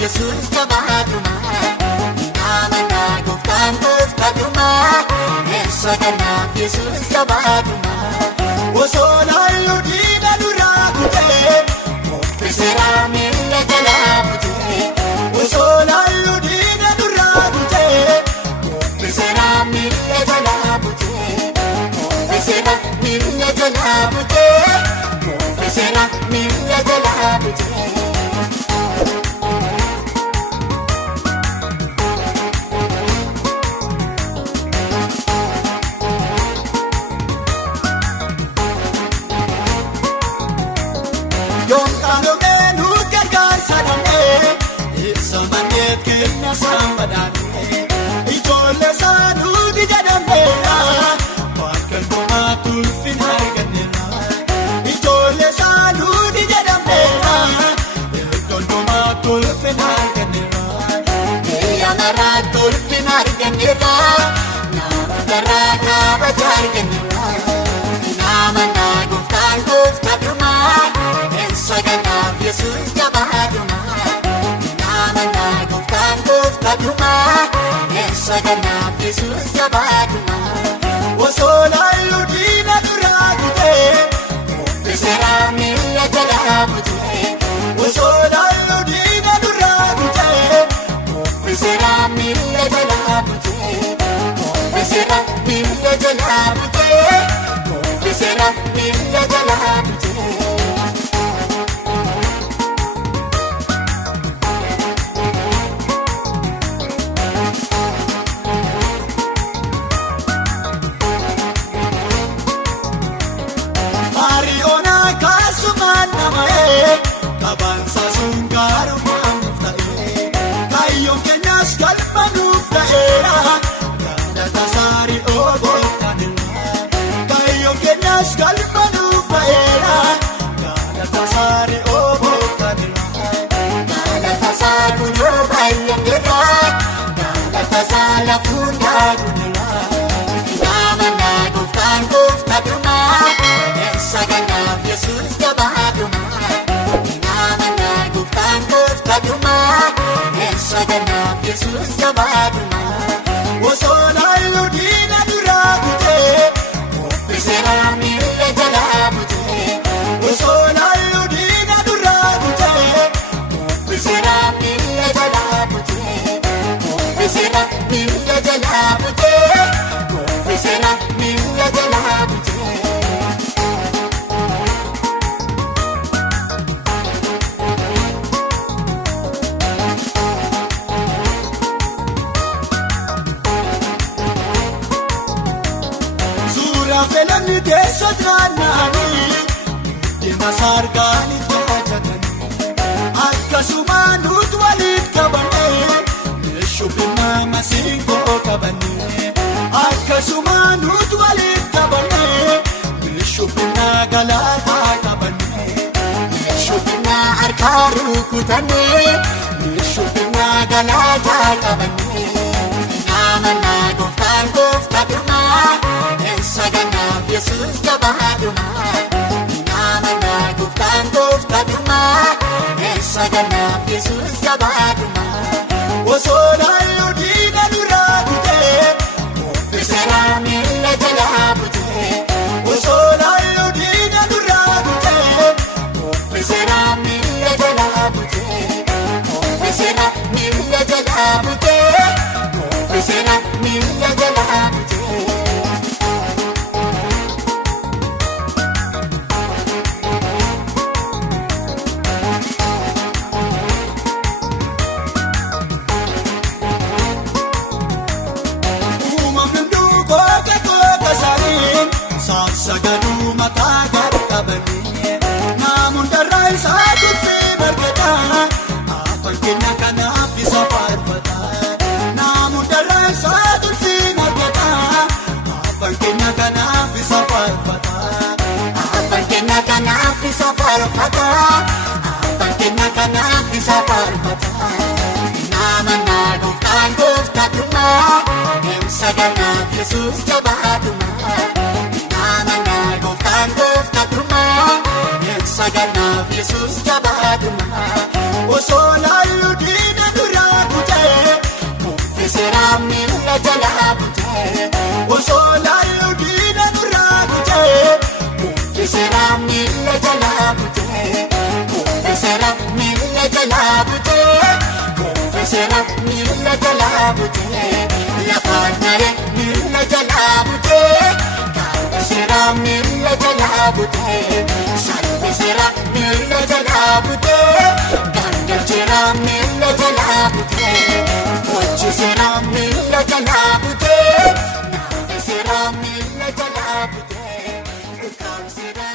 Yesuus jabaatuma Naamana gooftaan gooftaadhuma Eessa kanaaf Yesuus jabaatuma Osoo laaluu diina duraa kutee Moffiseera miila jalaa butee Osoo laaluu diina duraa kutee Moffiseera miila jalaa butee Moffiseera miila jalaa butee Moffiseera miila jalaa butee Kenya samadane ijoollee saaduuti jedhameera bakka dhumaatuun finarganneera ijoollee saaduuti jedhameera bakka dhumaatuun finarganneera biyya maraatuun finarganneera nama garaa kaabajaa arganneera nama gooftaan gooftaadhuma eessa kanaaf Yesuus jabaatuma Gooftaadhuma eessa kanaaf Yesuus jabaatuma Osoo laaluu diina duraa kutee Moffiseera miila jalaa butee Osoo laaluu diina duraa kutee Moffiseera miila jalaa butee Moffiseera miila jalaa butee Moffiseera miila jalaa butee Kabansa sun garumaan ta'ee kaayyoon keenyas galmanuuf ta'eera yaadata saarii ogootaniira kaayyoon keenyas galmanuuf ta'eera yaadata saarii ogootaniira yaadata saarii ogootaniira yaadata saarii ogootaniira naamana gooftaan gooftaadhuma eessa kanaaf Yesuus jabaatuma Eessa kanaaf Yesuus jabaatuma Osoo laaluu diina duraa kutee Moffiseera miila jalaa butee Osoo laaluu diina duraa kutee Moffiseera miila jalaa butee Moffiseera miila jalaa butee Moffiseera miila jalaa butee Feelonni keessa jiraannanii dhimma sargaanii jaajatanii akkasumaan nuti waliin qabannee meeshuufinaa masiingoo qabannee akkasumaan nuti waliin qabannee meeshuufinaa galaataa qabannee meeshuufinaa harkaa rukutannee meeshuufinaa galaataa qabannee naamana gooftaan gooftaadhuma Eessa kanaaf Yesuus jabaatuma naamana gooftaan gooftaadhuma eessa kanaaf Yesuus jabaatuma Osoo laaluu diina duraa kutee Moffiseera miila jalaa butee Osoo laaluu diina duraa kutee Moffiseera miila jalaa butee Moffiseera miila jalaa butee Moffiseera miila jalaa butee Sagaduu mataa gad qabanii naamuun darraa isaa tuffii margataa afaan keenya kanaaf isa faarfataa naamuun darraa isaa tuffii margataa afaan keenya kanaaf isa faarfataa afaan keenya kanaaf isa faarfataa afaan keenya kanaaf isa faarfataa naamana gooftaan gooftaadhuma eessa kanaaf Yesuus jabaatuma naamana gooftaan gooftaadhuma eessa kanaaf Yesuus jabaatuma osoo laaluu diina butee salphiseera miila jalaa butee gangalcheera miila jalaa butee hojjiseera miila jalaa butee naafiseera miila jalaa butee ukkaamseera.